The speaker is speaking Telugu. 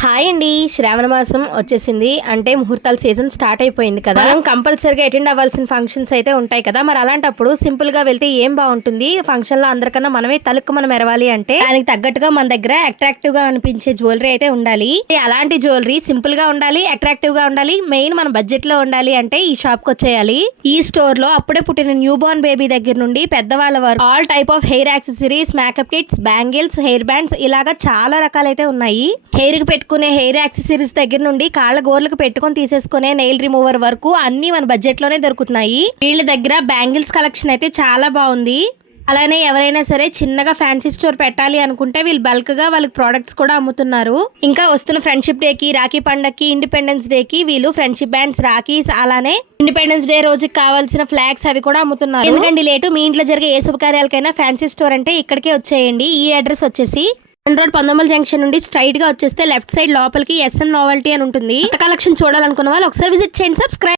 హాయ్ అండి, శ్రావణ మాసం వచ్చేసింది. అంటే ముహూర్తాల సీజన్ స్టార్ట్ అయిపోయింది కదా. మనం కంపల్సరీగా అటెండ్ అవ్వాల్సిన ఫంక్షన్స్ అయితే ఉంటాయి కదా. మరి అలాంటప్పుడు సింపుల్ గా వెళ్తే ఏం బాగుంటుంది? ఫంక్షన్ లో అందరికన్నా మనమే తలుక్కు మనం మెరవాలి అంటే దానికి తగ్గట్టుగా మన దగ్గర అట్రాక్టివ్ గా అనిపించే జ్యువెలరీ అయితే ఉండాలి. అలాంటి జ్యువెలరీ సింపుల్ గా ఉండాలి, అట్రాక్టివ్ గా ఉండాలి, మెయిన్ మన బడ్జెట్ లో ఉండాలి అంటే ఈ షాప్ కి వచ్చేయాలి. ఈ స్టోర్ లో అప్పుడే పుట్టిన న్యూ బోర్న్ బేబీ దగ్గర నుండి పెద్దవాళ్ళ వరకు all type of hair accessories, makeup kits, bangles, hair bands ఇలాగా చాలా రకాలైతే ఉన్నాయి. హెయిర్ కి పెట్టుకునే హెయిర్ యాక్సెసరీస్ దగ్గర నుండి కాళ్ళ గోర్లకు పెట్టుకొని తీసేసుకునే నెయిల్ రిమూవర్ వరకు అన్ని మన బడ్జెట్ లోనే దొరుకుతున్నాయి. వీళ్ళ దగ్గర బ్యాంగిల్స్ కలెక్షన్ అయితే చాలా బాగుంది. అలానే ఎవరైనా సరే చిన్నగా ఫ్యాన్సీ స్టోర్ పెట్టాలి అనుకుంటే వీళ్ళు బల్క్ గా వాళ్ళకి ప్రోడక్ట్స్ కూడా అమ్ముతున్నారు. ఇంకా వస్తున్న ఫ్రెండ్షిప్ డే కి, రాఖీ పండగకి, ఇండిపెండెన్స్ డే కి వీళ్ళు ఫ్రెండ్షిప్ బ్యాండ్స్, రాఖీస్, అలానే ఇండిపెండెన్స్ డే రోజుకి కావాల్సిన ఫ్లాగ్స్ అవి కూడా అమ్ముతున్నారు. ఎందుకంటే లేటు మీ ఇంట్లో జరిగే ఏ శుభకార్యాలకైనా ఫ్యాన్సీ స్టోర్ అంటే ఇక్కడికే వచ్చేయండి. ఈ అడ్రస్ వచ్చేసి రోడ్ 19 జంక్షన్ నుండి స్ట్రైట్ గా వచ్చేస్తే లెఫ్ట్ సైడ్ లోపలికి SM నావెల్టీ అని ఉంటుంది. కలెక్షన్ చూడాలనుకున్న వాళ్ళు ఒకసారి విజిట్ చేయండి. సబ్స్క్రైబ్.